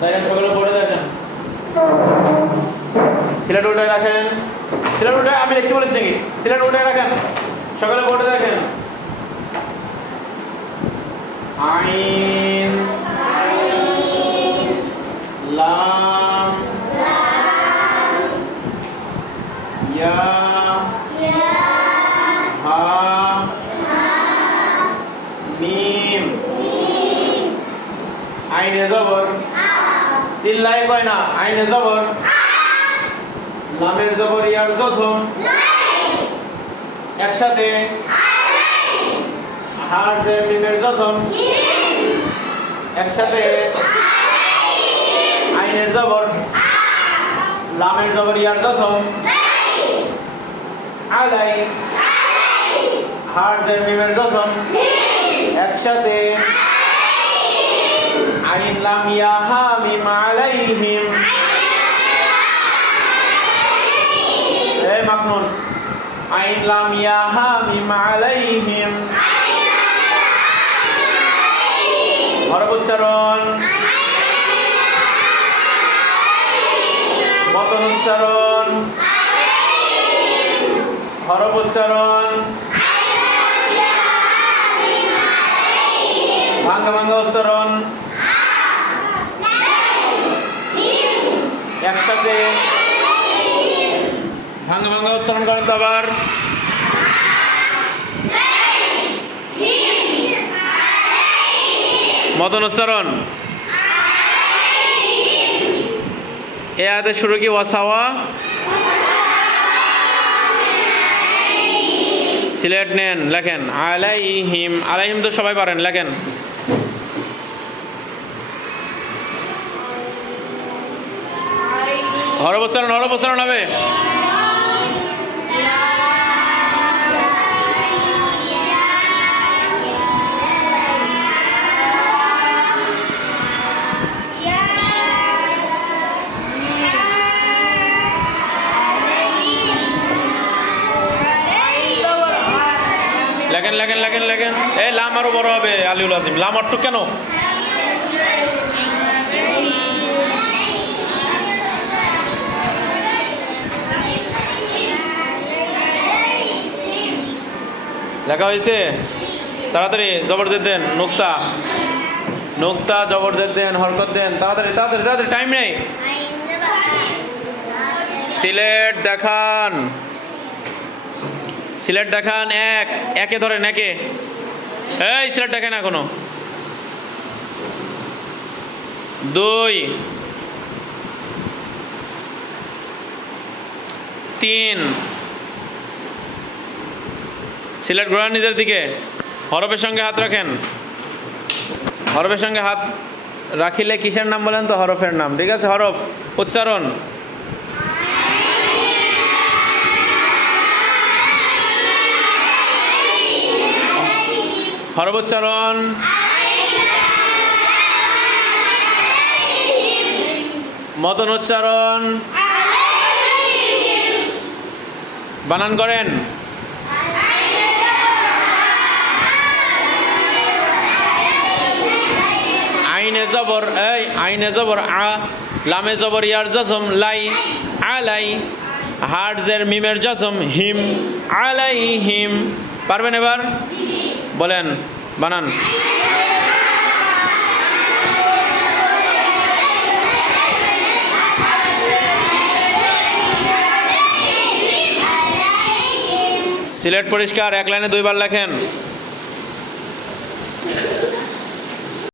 দেখেন সকালে বোর্ডে দেখেন সিলেট উল্টায় রাখেন। সিলেট উল্টায় আমি লিখতে বলেছি নাকি? সিলেট উল্টায় রাখেন। সকালে বোর্ডে দেখেন। আইন। লাম। ইয়া। হা মিম আইনে জবর। চিল্লাই কয় না, আইনে জবর। লামের জবর ইয়ার জসম একসাথে। হার জের মিমের জসম একসাথে। আইনের জবর। লামের জবর ইয়ার জসম আলাই। হার জের মিমের জসম একসাথে। হা মিম আলাইহিম। এই মাকনুন। আইন লাম ইয়া হা মিম উচ্চারণ। মতন উচ্চারণ। হরফ উচ্চারণ। ভাঙ্গা ভাঙ্গা উচ্চারণ। একসাথে ভাঙ্গা ভাঙ্গা উচ্চারণ করেন তো আবার। মতন উচ্চারণ। এ আয়াতের শুরু কি? ওয়াসাওয়া। সিলেট নেন, লেখেন, আলাইহিম আলাইহিম তো সবাই পারেন, লেখেন। হরফ উচ্চারণ হবে। লেখেন লেখেন লেখেন লেখেন এই লাম আরও বড় হবে, আলিউল আজিম। লাম অট্টু কেন? লেখা হয়েছে? তাড়াতাড়ি জবরদস্ত দেন, নুক্তা। নুক্তা, জবরদস্ত দেন, হরকত দেন। তাড়াতাড়ি তাড়াতাড়ি তাড়াতাড়ি টাইম নেই। সিলেট দেখান। সিলেট দেখান এক, একে ধরেন, একে। এই, সিলেট দেখেন এখনও। দুই। তিন। সিলেট ঘোরান নিজের দিকে। হরফের সঙ্গে হাত রাখেন। হরফের সঙ্গে হাত রাখিলে কিসের নাম বলেন তো? হরফের নাম। ঠিক আছে, হরফ। উচ্চারণ। হরফ উচ্চারণ। মতন উচ্চারণ। বানান করেন। আইনে জবর, এই আইনে জবর, আ, লামে জবর, ইয়ার জসম, লাই, আলাই, হার্জের মিমের জসম, হিম, আলাই, হিম। পারবেন এবার? বলেন, বানান। সিলেট পরিষ্কার, এক লাইনে দুইবার লেখেন।